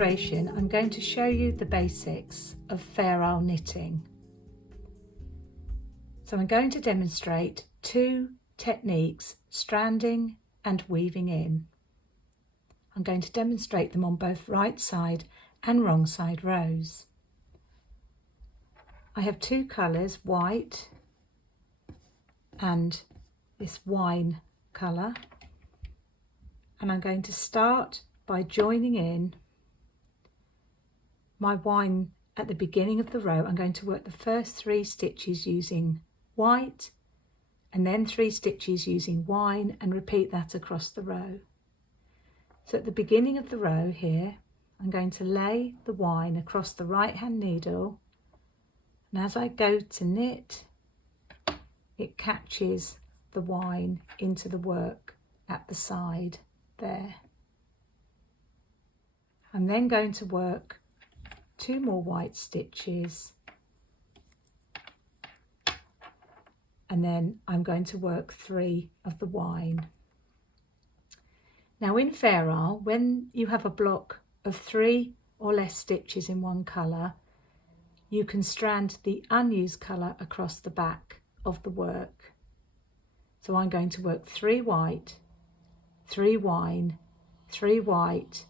demonstration, I'm going to show you the basics of Fairsle knitting. So I'm going to demonstrate two techniques, stranding and weaving in. I'm going to demonstrate them on both right side and wrong side rows. I have two colours, white and this wine colour, and I'm going to start by joining in my wine at the beginning of the row. I'm going to work the first 3 stitches using white and then 3 stitches using wine, and repeat that across the row. So at the beginning of the row here, I'm going to lay the wine across the right hand needle, and as I go to knit, it catches the wine into the work at the side there. I'm then going to work 2 more white stitches, and then I'm going to work 3 of the wine. Now in Fairsle, when you have a block of 3 or less stitches in one colour, you can strand the unused colour across the back of the work. So I'm going to work 3 white, 3 wine, 3 white,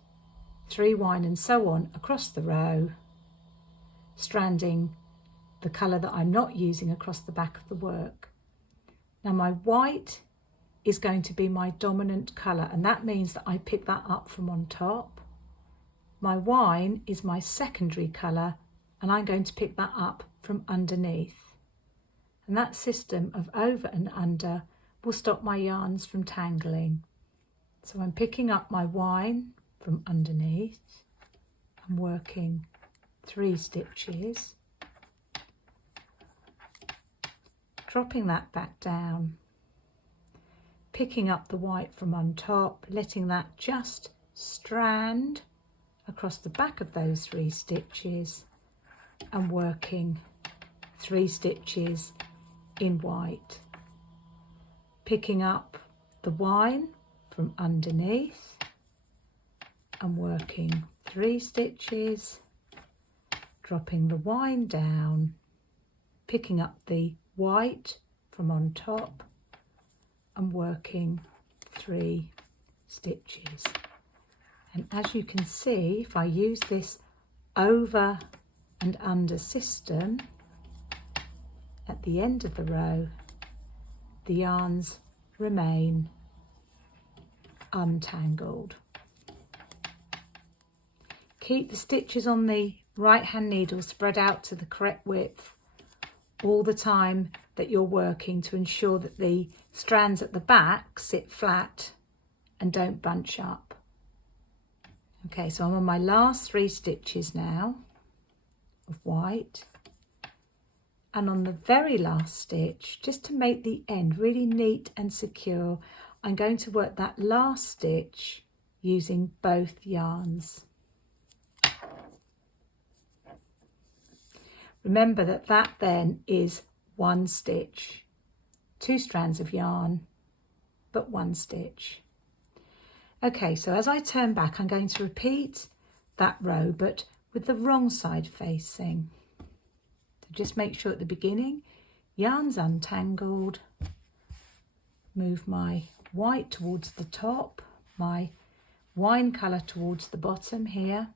3 wine, and so on across the row, stranding the colour that I'm not using across the back of the work. Now my white is going to be my dominant colour, and that means that I pick that up from on top. My wine is my secondary colour, and I'm going to pick that up from underneath. And that system of over and under will stop my yarns from tangling. So I'm picking up my wine from underneath, I'm working 3 stitches, dropping that back down, picking up the white from on top, letting that just strand across the back of those 3 stitches, and working 3 stitches in white, picking up the wine from underneath and working 3 stitches, dropping the wine down, picking up the white from on top and working 3 stitches. And as you can see, if I use this over and under system, at the end of the row, the yarns remain untangled. Keep the stitches on the right hand needle spread out to the correct width all the time that you're working, to ensure that the strands at the back sit flat and don't bunch up. Okay, so I'm on my last 3 stitches now of white, and on the very last stitch, just to make the end really neat and secure, I'm going to work that last stitch using both yarns. Remember that that then is 1 stitch, 2 strands of yarn, but 1 stitch. Okay, so as I turn back, I'm going to repeat that row, but with the wrong side facing. So just make sure at the beginning, yarn's untangled, move my white towards the top, my wine colour towards the bottom here.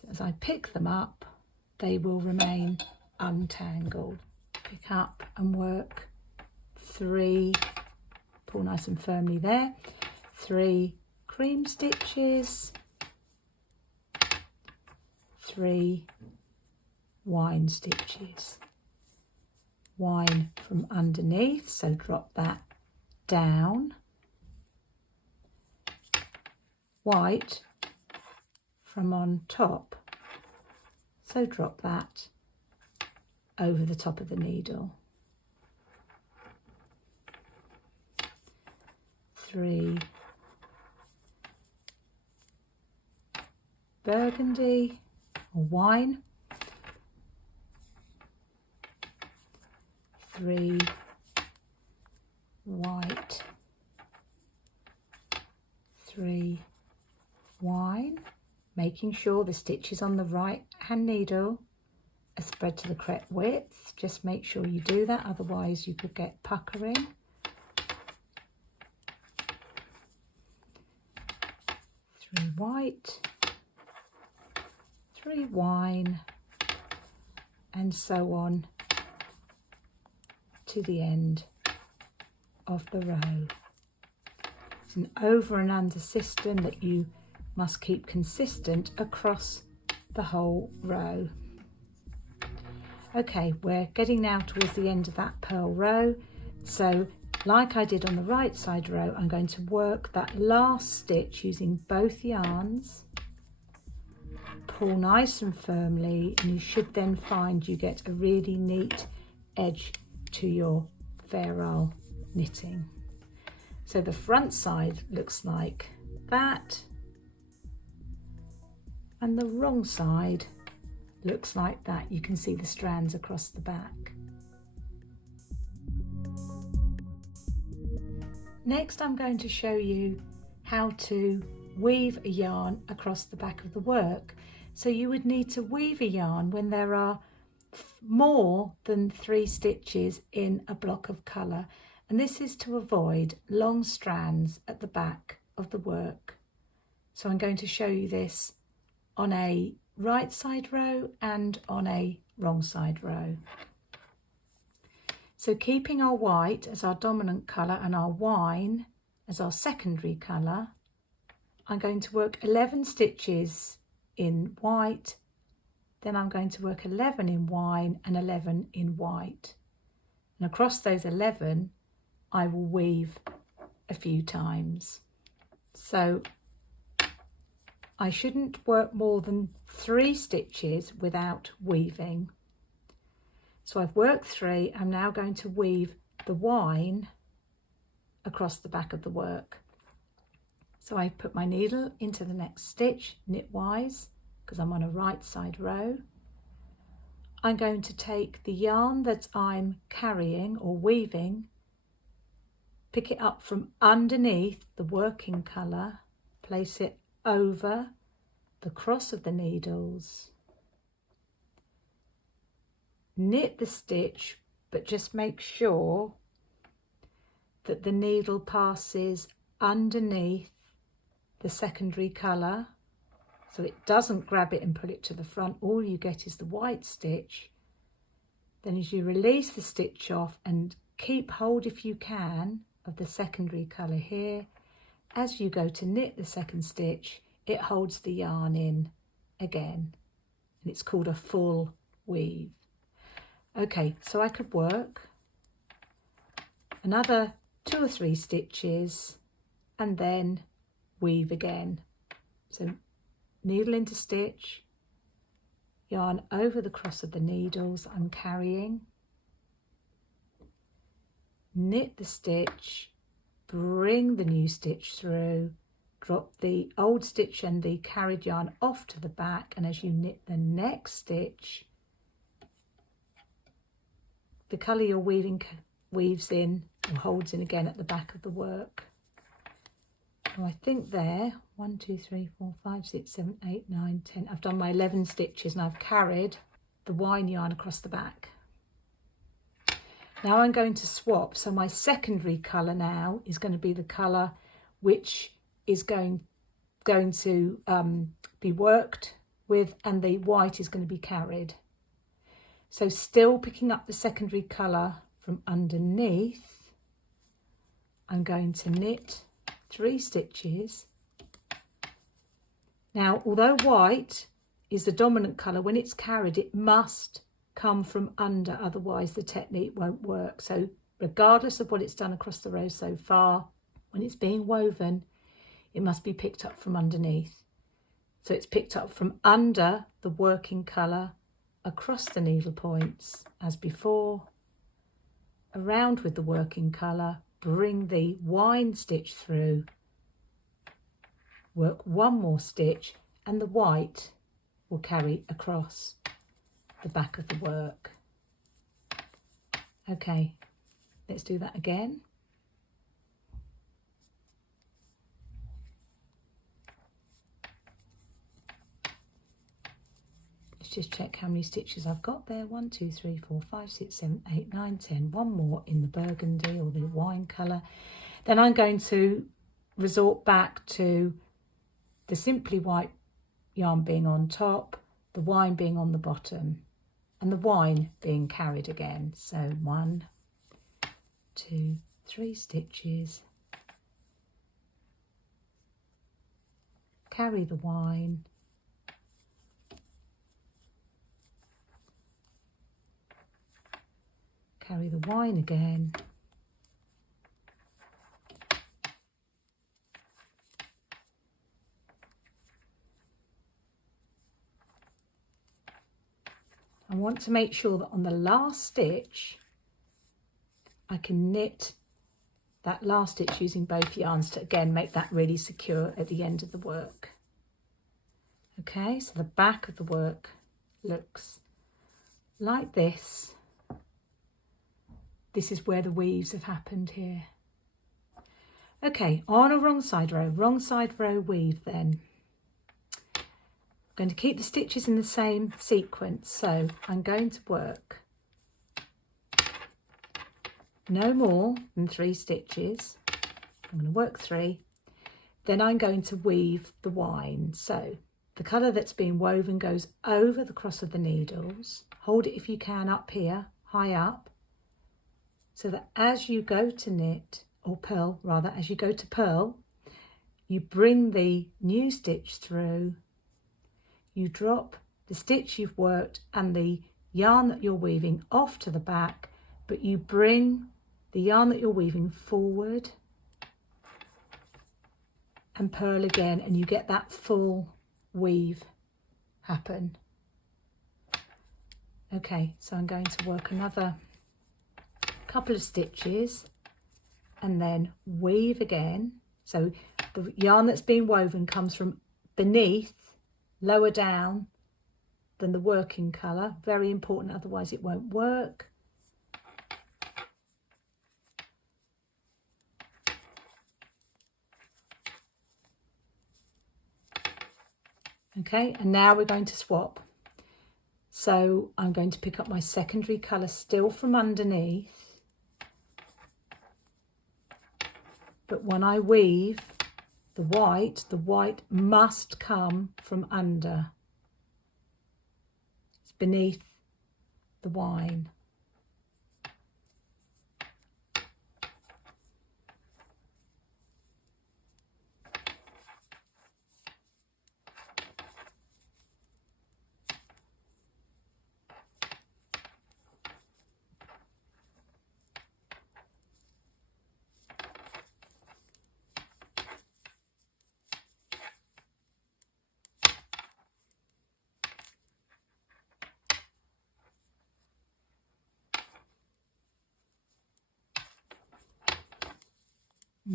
So as I pick them up, they will remain untangled. Pick up and work 3, pull nice and firmly there, 3 cream stitches, 3 wine stitches, wine from underneath, so drop that down, white from on top, so drop that over the top of the needle, 3 burgundy or wine, 3 white, 3 wine, making sure the stitches on the right hand needle are spread to the correct width. Just make sure you do that, otherwise you could get puckering. 3 white, 3 wine, and so on to the end of the row. It's an over and under system that you must keep consistent across the whole row. Okay, we're getting now towards the end of that purl row, so like I did on the right side row, I'm going to work that last stitch using both yarns. Pull nice and firmly, and you should then find you get a really neat edge to your Fairsle knitting. So the front side looks like that, and the wrong side looks like that. You can see the strands across the back. Next, I'm going to show you how to weave a yarn across the back of the work. So you would need to weave a yarn when there are more than 3 stitches in a block of colour, and this is to avoid long strands at the back of the work. So I'm going to show you this on a right side row and on a wrong side row. So keeping our white as our dominant colour and our wine as our secondary colour, I'm going to work 11 stitches in white, then I'm going to work 11 in wine and 11 in white. And across those 11, I will weave a few times. So I shouldn't work more than 3 stitches without weaving. So I've worked 3, I'm now going to weave the wine across the back of the work. So I put my needle into the next stitch knitwise because I'm on a right side row. I'm going to take the yarn that I'm carrying or weaving, pick it up from underneath the working colour, place it over the cross of the needles, knit the stitch, but just make sure that the needle passes underneath the secondary colour, so it doesn't grab it and pull it to the front. All you get is the white stitch. Then as you release the stitch off, and keep hold if you can of the secondary colour here, as you go to knit the second stitch, it holds the yarn in again, and it's called a full weave. Okay, so I could work another 2 or 3 stitches and then weave again. So needle into stitch, yarn over the cross of the needles I'm carrying, knit the stitch, bring the new stitch through, drop the old stitch and the carried yarn off to the back, and as you knit the next stitch, the colour you're weaving weaves in or holds in again at the back of the work. So I think there, 1, 2, 3, 4, 5, 6, 7, 8, 9, 10. I've done my 11 stitches and I've carried the wine yarn across the back. Now I'm going to swap. So my secondary colour now is going to be the colour which is going to be worked with, and the white is going to be carried. So still picking up the secondary colour from underneath, I'm going to knit 3 stitches. Now, although white is the dominant colour, when it's carried, it must come from under, otherwise the technique won't work. So regardless of what it's done across the row so far, when it's being woven, it must be picked up from underneath. So it's picked up from under the working colour, across the needle points as before, around with the working colour, bring the wine stitch through, work 1 more stitch, and the white will carry across the back of the work. Okay, let's do that again. to just check how many stitches I've got there. 1, 2, 3, 4, 5, 6, 7, 8, 9, 10. One more in the burgundy or the wine colour. Then I'm going to resort back to the Simply White yarn being on top, the wine being on the bottom, and the wine being carried again. So 1, 2, 3 stitches, carry the wine, carry the wine again, I want to make sure that on the last stitch I can knit that last stitch using both yarns to again make that really secure at the end of the work. Okay, so the back of the work looks like this. This is where the weaves have happened here. Okay, on a wrong side row weave then. I'm going to keep the stitches in the same sequence, so I'm going to work no more than 3 stitches. I'm going to work 3, then I'm going to weave the wine. So the colour that's being woven goes over the cross of the needles. Hold it if you can up here, high up, so that as you go to knit, or purl rather, as you go to purl, you bring the new stitch through, you drop the stitch you've worked and the yarn that you're weaving off to the back, but you bring the yarn that you're weaving forward and purl again, and you get that full weave happen. Okay, so I'm going to work another couple of stitches and then weave again. So the yarn that's being woven comes from beneath, lower down than the working colour. Very important, otherwise it won't work. Okay, and now we're going to swap. So I'm going to pick up my secondary colour still from underneath, but when I weave the white must come from under. It's beneath the wine.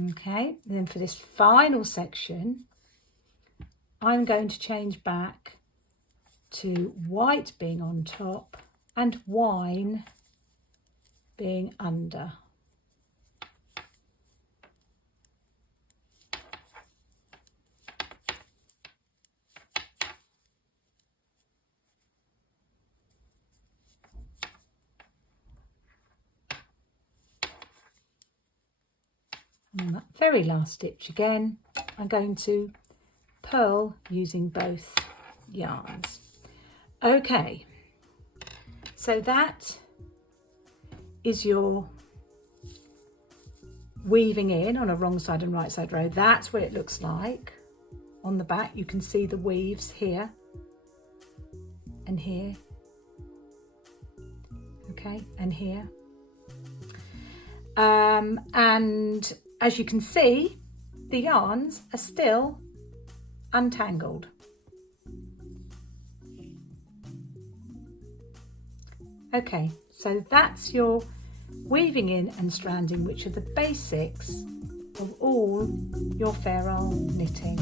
Okay, then for this final section, I'm going to change back to white being on top and wine being under. On that very last stitch again, I'm going to purl using both yarns. Okay, so that is your weaving in on a wrong side and right side row. That's what it looks like. On the back you can see the weaves here and here, okay, and here. And as you can see, the yarns are still untangled. Okay, so that's your weaving in and stranding, which are the basics of all your Fairsle knitting.